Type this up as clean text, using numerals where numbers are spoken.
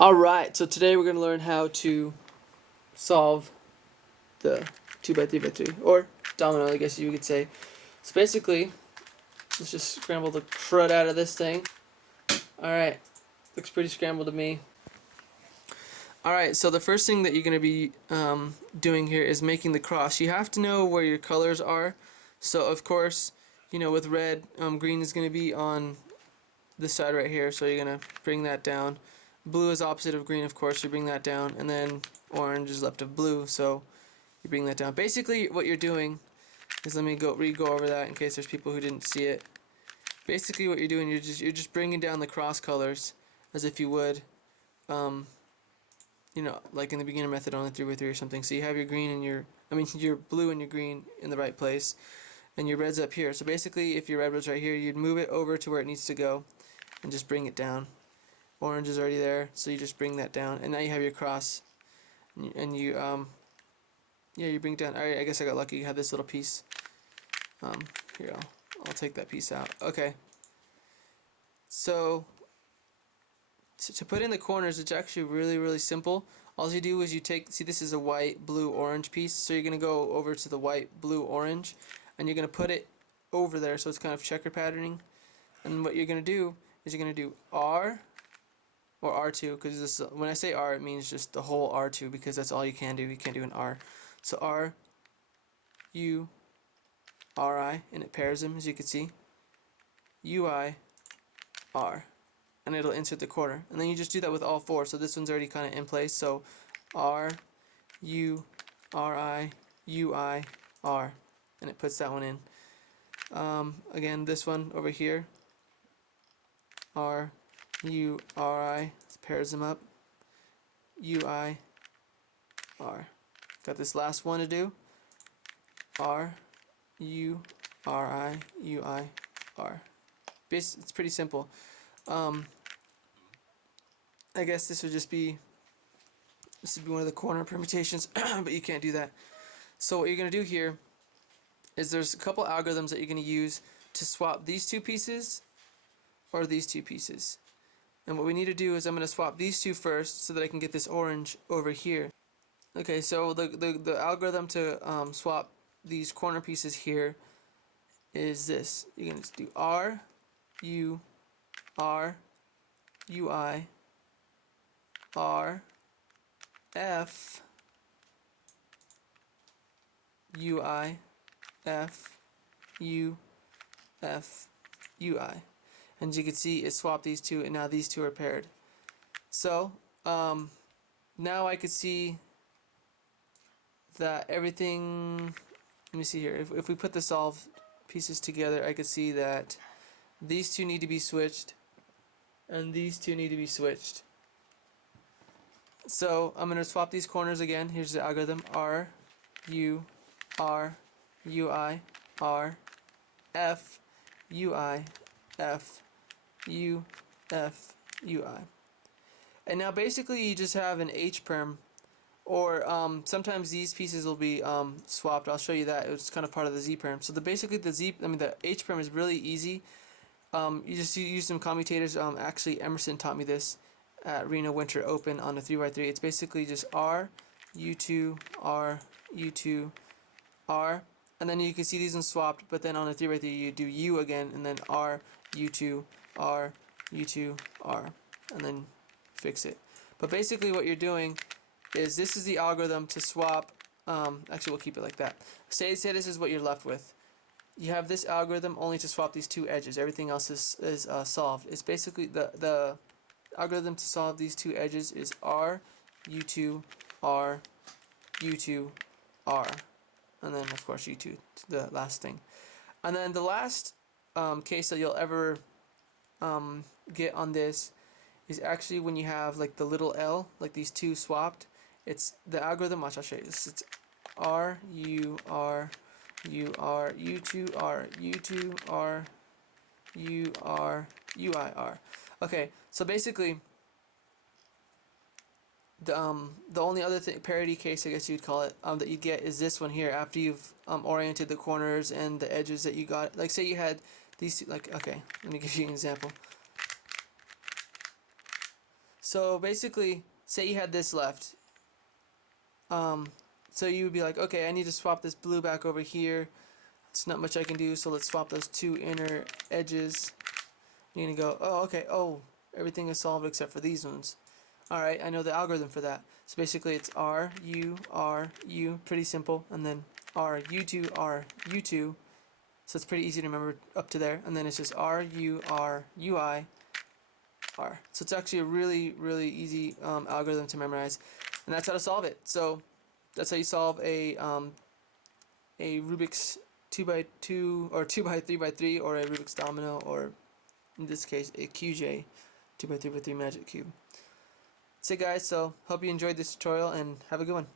Alright, so today we're going to learn how to solve the 2x3x3, or domino, I guess you could say. So basically, let's just scramble the crud out of this thing. Alright, looks pretty scrambled to me. Alright, so the first thing that you're going to be doing here is making the cross. You have to know where your colors are. So of course, with red, green is going to be on this side right here, so you're going to bring that down. Blue is opposite of green, of course, you bring that down, and then orange is left of blue, so you bring that down. Basically, what you're doing is, let me go over that in case there's people who didn't see it. Basically, what you're doing, you're just bringing down the cross colors as if you would, like in the beginner method on the 3x3 or something. So you have your green and your blue and your green in the right place, and your red's up here. So basically, if your red was right here, you'd move it over to where it needs to go, and just bring it down. Orange is already there, so you just bring that down, and now you have your cross, and you bring it down. Alright, I guess I got lucky. You have this little piece. Here, I'll take that piece out. Okay. So to put in the corners, it's actually really simple. All you do is you see, this is a white, blue, orange piece, so you're gonna go over to the white, blue, orange, and you're gonna put it over there, so it's kind of checker patterning. And what you're gonna do is you're gonna do R or R2, because when I say R, it means just the whole R2, because that's all you can do. You can't do an R. So R, U, R-I, and it pairs them, as you can see. U-I, R, and it'll insert the quarter. And then you just do that with all four. So this one's already kind of in place. So R, U, R-I, U-I, R, and it puts that one in. Again, this one over here, R, U, R, I, pairs them up. U, I, R. Got this last one to do. R, U, R, I, U, I, R. It's pretty simple. I guess this would be one of the corner permutations, but you can't do that. So what you're going to do here is there's a couple algorithms that you're going to use to swap these two pieces or these two pieces. And what we need to do is I'm going to swap these two first so that I can get this orange over here. Okay, so the algorithm to swap these corner pieces here is this. You're going to do R, U, R, U, I, R, F, U, I, F, U, F, U, I. And as you can see, it swapped these two, and now these two are paired. So now I could see that everything. Let me see here. If we put the solve pieces together, I could see that these two need to be switched, and these two need to be switched. So I'm going to swap these corners again. Here's the algorithm: R, U, R, U, I, R, F, U, I, F, U, F, U, I. And now basically you just have an H perm, or sometimes these pieces will be swapped. I'll show you that. It's kind of part of the Z perm. So the H perm is really easy. You just use some commutators. Actually, Emerson taught me this at Reno Winter Open on the 3x3. It's basically just R, U2, R, U2, R, and then you can see these ones swapped. But then on the 3x3 you do U again, and then R, U2, R, U2, R, and then fix it. But basically what you're doing is, this is the algorithm to swap. Actually, we'll keep it like that. Say this is what you're left with. You have this algorithm only to swap these two edges. Everything else is solved. It's basically the algorithm to solve these two edges is R, U2, R, U2, R, and then of course U2, the last thing. And then the last case that you'll ever get on this is actually when you have like the little L, like these two swapped. It's the algorithm. Watch, I'll show you this. It's R, U, R, U, R, U2, R, U2, R, U, R, U, I, R. Okay, so basically the only other thing, Caridy Case, I guess you'd call it, that you get is this one here after you've oriented the corners and the edges that you got. Like, say you had these two, like, okay, let me give you an example. So basically, say you had this left. So you would be like, okay, I need to swap this blue back over here. It's not much I can do, so let's swap those two inner edges. You're gonna go, oh, okay, oh, everything is solved except for these ones. Alright, I know the algorithm for that. So basically it's R, U, pretty simple, and then R, U2, R, U2. So it's pretty easy to remember up to there. And then it's just R, U, R, UI, R. So it's actually a really, really easy algorithm to memorize. And that's how to solve it. So that's how you solve a Rubik's 2x2 or 2x3x3 or a Rubik's Domino, or in this case a QJ 2x3x3 magic cube. That's it guys, so hope you enjoyed this tutorial and have a good one.